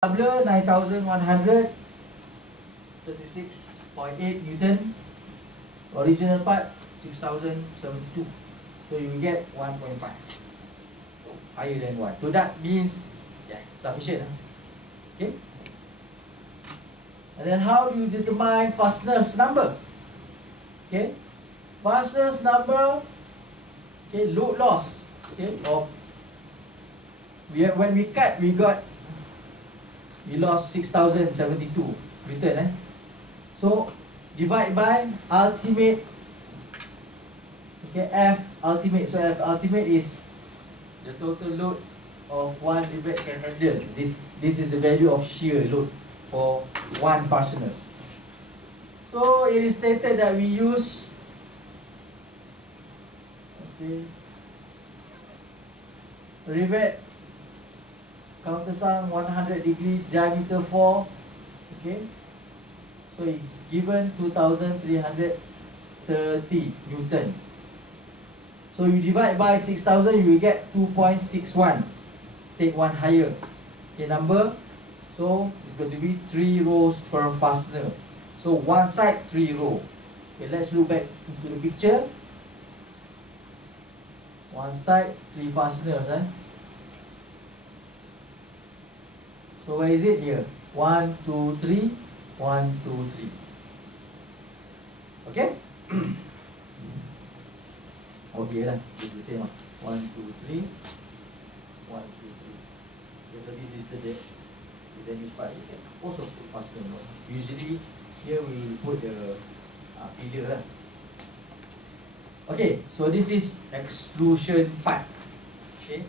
Doubler 9100, 36.8 Newton. Original part 6072. So you will get 1.5. So higher than 1. So that means, yeah, sufficient. Okay. And then how do you determine fasteners number? Okay. Fasteners number, okay, load loss. Okay, or when we cut, we lost 6072 Newton. So divide by ultimate. Okay, F ultimate. So F ultimate is the total load of one rivet can handle. This is the value of shear load for one fastener. So it is stated that we use, okay, rivet countersunk 100 degree, diameter 4. Okay, so it's given 2330 Newton. So you divide by 6000, you will get 2.61. Take one higher, okay, number. So it's going to be 3 rows per fastener. So one side 3 row. Okay, let's look back into the picture. One side 3 fasteners. So where is it here? 1, 2, 3, 1, 2, 3. Okay? Okay lah, it's the same. 1, 2, 3, 1, 2, 3. Okay, so this is the damage part. You can also put fastener. Usually here we will put the filler lah. Okay, so this is extrusion part. Okay,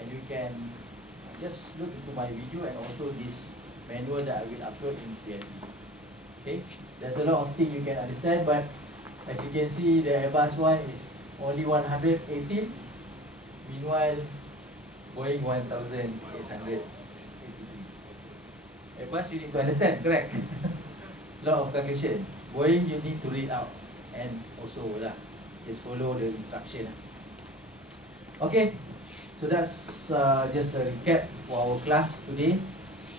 and you can just look into my video and also this manual that I will upload in PLP. Okay, there's a lot of things you can understand, but as you can see, the Airbus one is only 118. Meanwhile, Boeing 1883. Airbus you need to understand, correct? Lot of calculation. Boeing you need to read out and also lah, just follow the instruction. Okay. So that's just a recap for our class today.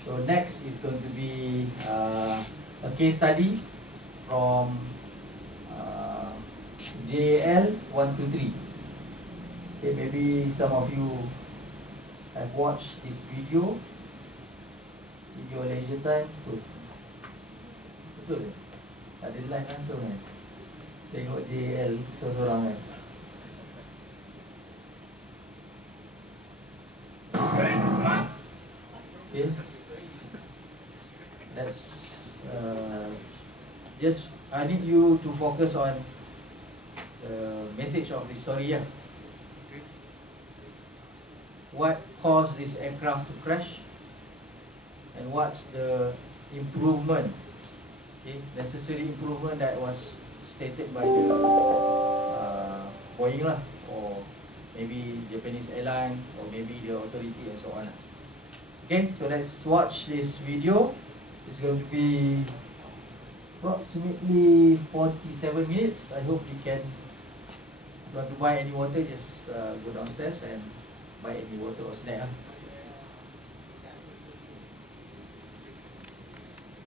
So next is going to be a case study from JAL 123. Okay, maybe some of you have watched this video in your leisure time. Betul? Tak ada live langsung kan? Tengok JAL seorang kan? Okay. That's just I need you to focus on the message of the story. Yeah. What caused this aircraft to crash, and what's the improvement, okay, necessary improvement that was stated by the Boeing lah, or maybe Japanese airline, or maybe the authority and so on. Okay, so let's watch this video. It's going to be approximately 47 minutes. I hope you can. If you want to buy any water, just go downstairs and buy any water or snack.